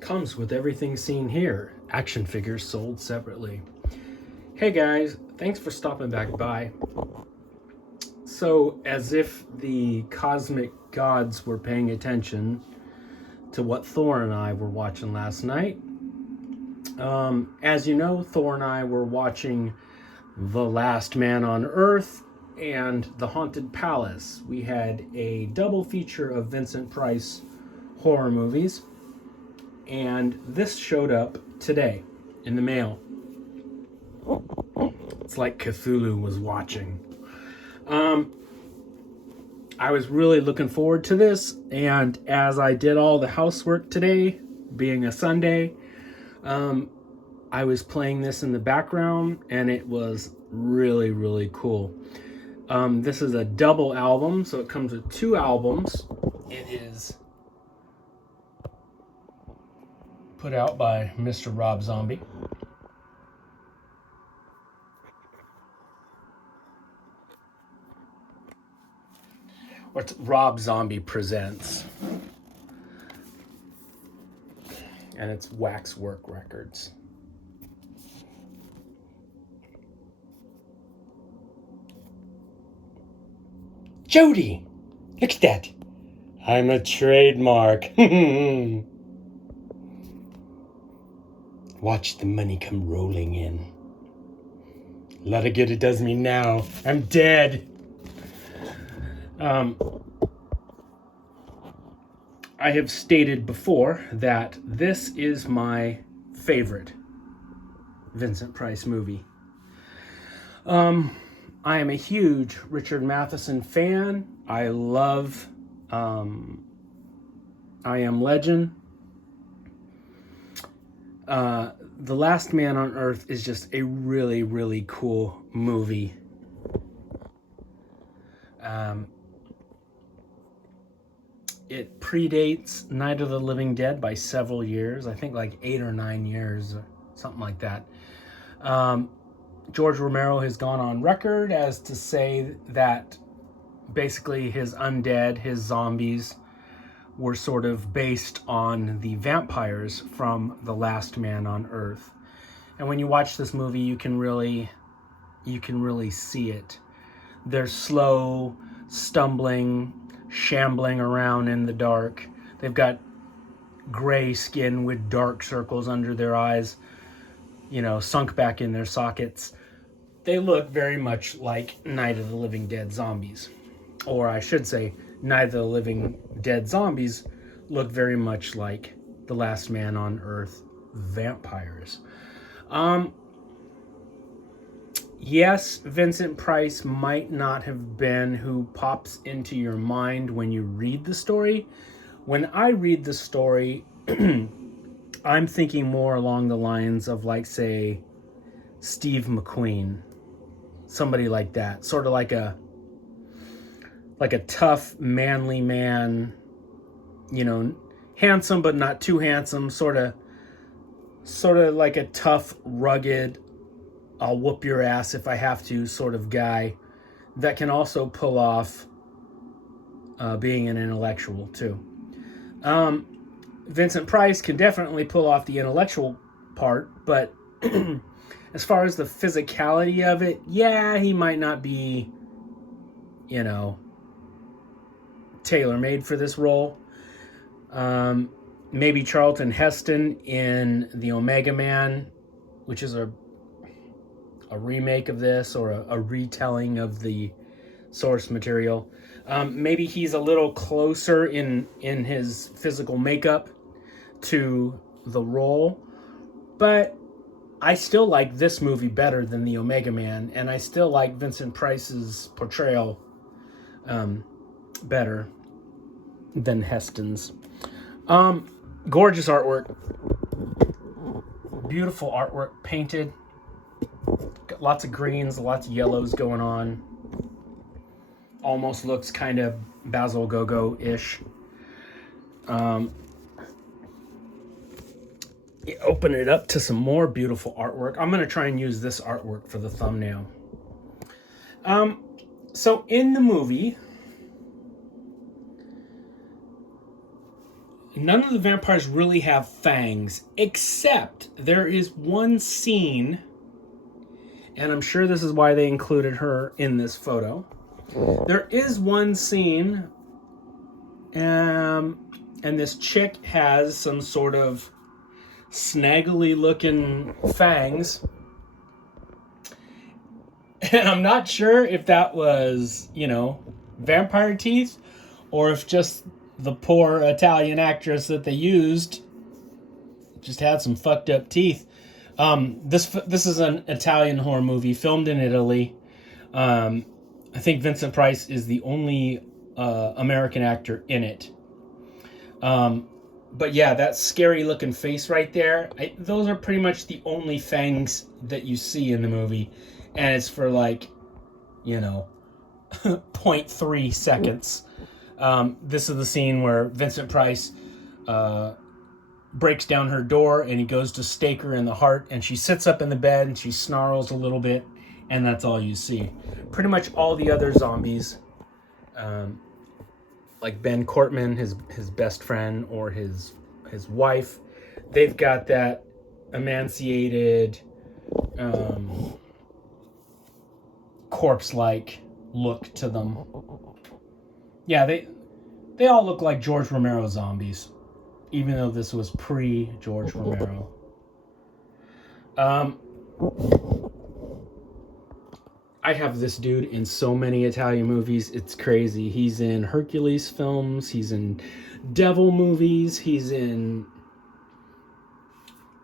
Comes with everything seen here. Action figures sold separately. Hey guys, thanks for stopping back by. So, as if the cosmic gods were paying attention to what Thor and I were watching last night, as you know, Thor and I were watching The Last Man on Earth and The Haunted Palace. We had a double feature of Vincent Price horror movies, and this showed up today in the mail. It's like Cthulhu was watching. I was really looking forward to this, and as I did all the housework today, being a Sunday, I was playing this in the background, and it was really, really cool. This is a double album, so it comes with 2 albums. It is put out by Mr. Rob Zombie. What Rob Zombie presents. And it's Waxwork Records. Jody! Look at that! I'm a trademark. Watch the money come rolling in. A lot of good it does me now. I'm dead. I have stated before that this is my favorite Vincent Price movie. I am a huge Richard Matheson fan. I love I Am Legend. The Last Man on Earth is just a really, really cool movie. It predates Night of the Living Dead by several years. I think like 8 or 9 years, something like that. George Romero has gone on record as to say that basically his undead, his zombies, were sort of based on the vampires from The Last Man on Earth. And when you watch this movie, you can really see it. They're slow, stumbling, shambling around in the dark. They've got gray skin with dark circles under their eyes, sunk back in their sockets. They look very much like Night of the Living Dead zombies. Or I should say, Night of the Living Dead zombies look very much like The Last Man on Earth vampires. Yes, Vincent Price might not have been who pops into your mind when you read the story. When I read the story, I'm thinking more along the lines of, like, say, Steve McQueen. Somebody like that. Sort of like a tough, manly man, handsome but not too handsome, sort of like a tough, rugged, I'll whoop your ass if I have to sort of guy that can also pull off being an intellectual too. Vincent Price can definitely pull off the intellectual part, but as far as the physicality of it, yeah, he might not be, tailor-made for this role. Maybe Charlton Heston in The Omega Man, which is a remake of this, or a retelling of the source material. Maybe he's a little closer in his physical makeup to the role, but I still like this movie better than The Omega Man, and I still like Vincent Price's portrayal better than Heston's. Gorgeous artwork. Beautiful artwork, painted. Got lots of greens, lots of yellows going on. Almost looks kind of Basil Gogo-ish. Open it up to some more beautiful artwork. I'm going to try and use this artwork for the thumbnail. So in the movie, none of the vampires really have fangs, except there is one scene, and I'm sure this is why they included her in this photo. There is one scene, and this chick has some sort of snaggly looking fangs. And I'm not sure if that was, vampire teeth, or if just the poor Italian actress that they used just had some fucked up teeth. This is an Italian horror movie filmed in Italy. I think Vincent Price is the only American actor in it. But yeah, that scary looking face right there, those are pretty much the only fangs that you see in the movie. And it's for 0.3 seconds. This is the scene where Vincent Price breaks down her door and he goes to stake her in the heart, and she sits up in the bed and she snarls a little bit, and that's all you see. Pretty much all the other zombies, like Ben Cortman, his best friend, or his wife, they've got that emaciated, corpse-like look to them. Yeah, they all look like George Romero zombies, even though this was pre-George Romero. I have this dude in so many Italian movies, it's crazy. He's in Hercules films, he's in devil movies, he's in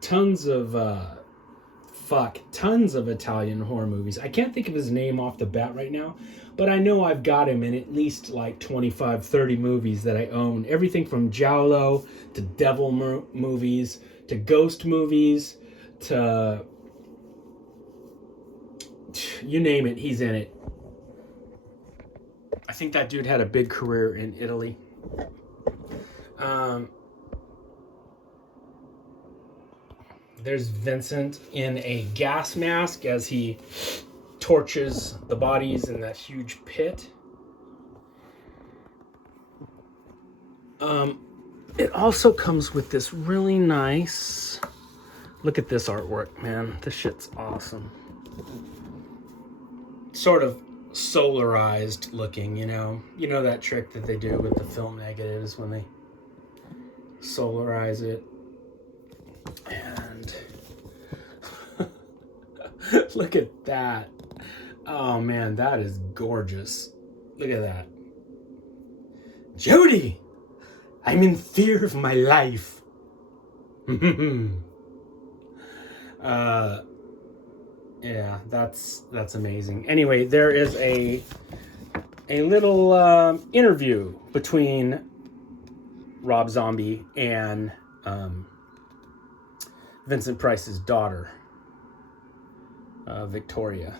tons of Italian horror movies. I can't think of his name off the bat right now, but I know I've got him in at least 25, 30 movies that I own. Everything from Giallo to devil movies to ghost movies to you name it, he's in it. I think that dude had a big career in Italy. There's Vincent in a gas mask as he torches the bodies in that huge pit. It also comes with this really nice... Look at this artwork, man. This shit's awesome. Sort of solarized looking, You know that trick that they do with the film negatives when they solarize it. And look at that. Oh man, that is gorgeous. Look at that. Jody, I'm in fear of my life. Yeah, that's amazing. Anyway, there is a little interview between Rob Zombie and Vincent Price's daughter, Victoria,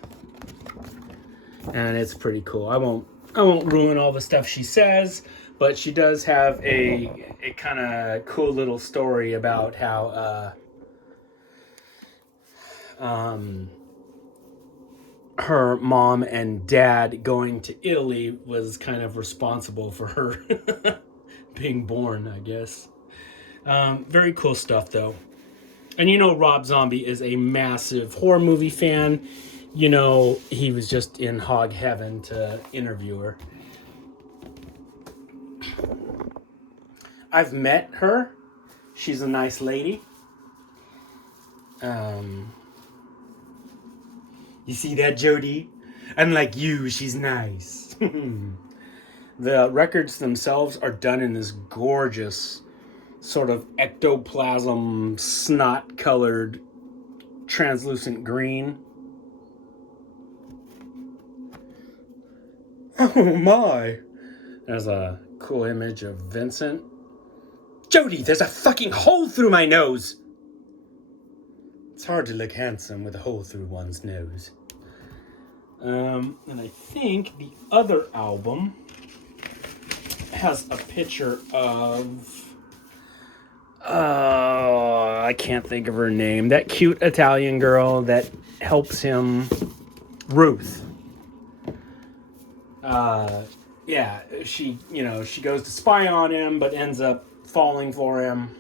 and it's pretty cool. I won't ruin all the stuff she says, but she does have a kind of cool little story about how her mom and dad going to Italy was kind of responsible for her being born, I guess. Very cool stuff, though. And Rob Zombie is a massive horror movie fan. He was just in hog heaven to interview her. I've met her. She's a nice lady. You see that, Jody? Unlike you, she's nice. The records themselves are done in this gorgeous sort of ectoplasm, snot-colored, translucent green. Oh my! There's a cool image of Vincent. Jody, there's a fucking hole through my nose! It's hard to look handsome with a hole through one's nose. And I think the other album has a picture of... I can't think of her name. That cute Italian girl that helps him, Ruth. Yeah, she goes to spy on him, but ends up falling for him.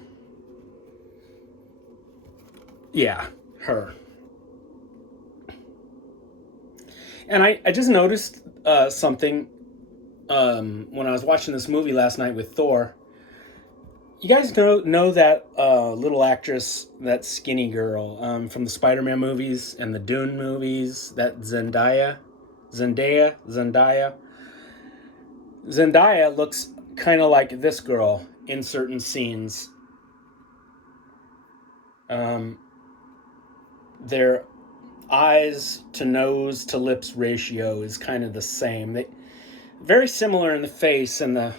Yeah, her. And I just noticed something when I was watching this movie last night with Thor. You guys know that little actress, that skinny girl from the Spider-Man movies and the Dune movies, that Zendaya? Zendaya looks kind of like this girl in certain scenes. Their eyes to nose to lips ratio is kind of the same. They very similar in the face and the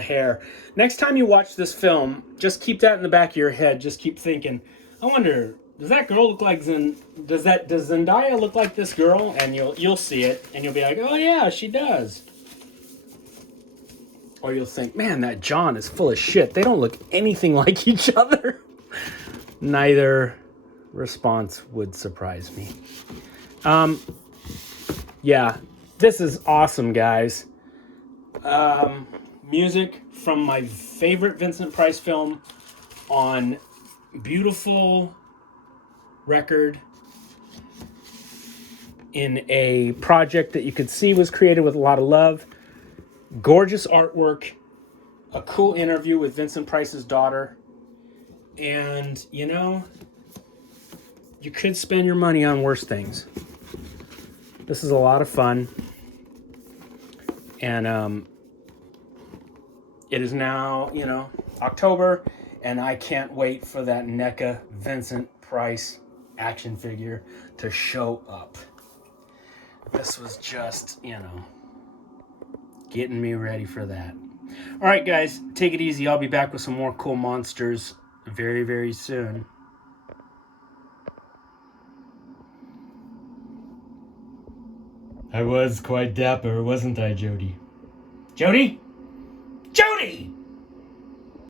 hair. Next time you watch this film, just keep that in the back of your head. Just keep thinking, I wonder, does that girl look like does Zendaya look like this girl? And you'll see it and you'll be like, oh yeah, she does. Or you'll think, man, that John is full of shit. They don't look anything like each other. Neither response would surprise me. Yeah, this is awesome, guys. Music from my favorite Vincent Price film on beautiful record in a project that you could see was created with a lot of love. Gorgeous artwork, a cool interview with Vincent Price's daughter, and, you know, you could spend your money on worse things. This is a lot of fun, and it is now, you know, October, and I can't wait for that NECA Vincent Price action figure to show up. This was just, you know, getting me ready for that. All right, guys, take it easy. I'll be back with some more cool monsters very, very soon. I was quite dapper, wasn't I, Jody? Jody? Jody!